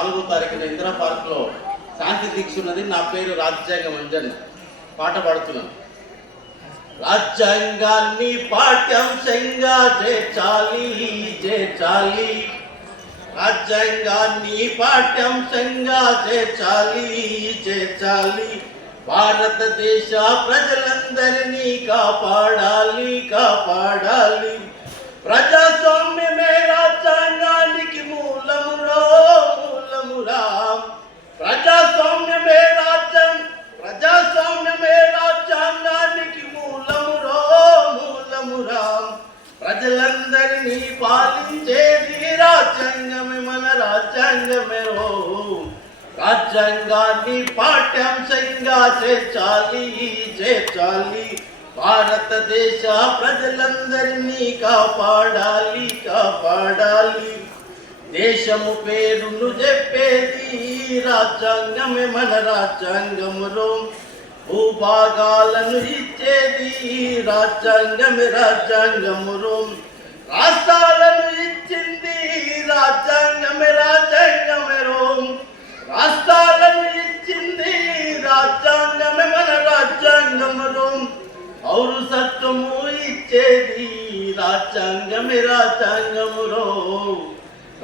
4వ తారీఖున ఇందిరా పార్క్లో శాంతి దీక్ష ఉన్నది. నా పేరు రాజ్యాంగ మంజన్. పాట పాడుతున్నాను. రాజ్యాంగాన్ని పాఠ్యాంశంగా చేర్చాలి చేర్చాలి, రాజ్యాంగాన్ని పాఠ్యాంశంగా చేర్చాలి చేర్చాలి, భారతదేశ ప్రజలందరినీ కాపాడాలి కాపాడాలి, ప్రజాస్వామ్యమే రాజ్యాంగానికి మూలమురా మూలమురా, ప్రజాస్వామ్యమే రాజ్యాంగానికి మూలమురా మూలమురా, ప్రజలందరినీ పాలించేది రాజ్యాంగమే మన రాజ్యాంగమే రో, రాజ్యాంగాన్ని పాఠ్యాంశంగా చేర్చాలి చేర్చాలి, భారతదేశ ప్రజలందరినీ కాపాడాలి కాపాడాలి, దేశము పేరును చెప్పేది రాజ్యాంగమే మన రాజ్యాంగములో, భూభాగాలను ఇచ్చేది రాజ్యాంగమే రాజ్యాంగములో, రాష్ట్రాలను ఇచ్చింది రాజ్యాంగమే రాజ్యాంగమేరో, రాష్ట్రాలను ఇచ్చింది రాజ్యాంగమే మన రాజ్యాంగములో, పౌరసత్వము ఇచ్చేది రాజ్యాంగమే రాజ్యాంగములో,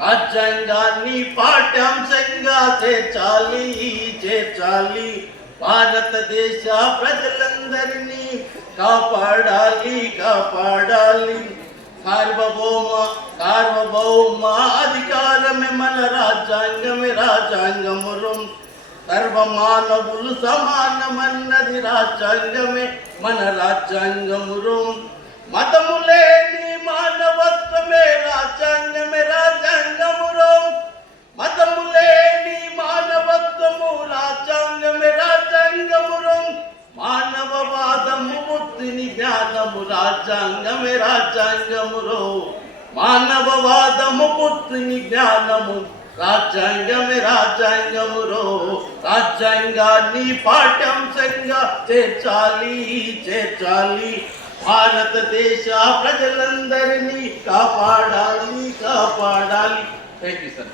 రాజ్యాంగాన్ని పాఠ్యాంశంగా చేర్చాలి చేర్చాలి, భారతదేశ ప్రజలందరినీ కాపాడాలి కాపాడాలి, సార్వభౌమ అధికారమే మన రాజ్యాంగమే రాజ్యాంగములో, సర్వమానవులు సమానమన్నది రాజ్యాంగమే మన రాజ్యాంగములో, మతము లేని మానవత్వమే రాజ్యాంగమే రాజ్యాంగములో, మతము లేని మానవత్వము రాజ్యాంగమే రాజ్యాంగములో, మానవవాదము బుద్ధిని జ్ఞానము రాజ్యాంగమే రాజ్యాంగములో, మానవవాదము బుద్ధిని జ్ఞానము రాజ్యాంగమే రాజ్యాంగములో, రాజ్యాంగాన్ని పాఠ్యాంశంగా చేర్చాలి చేర్చాలి, భారతదేశ ప్రజలందరినీ కాపాడాలి కాపాడాలి. Thank you sir.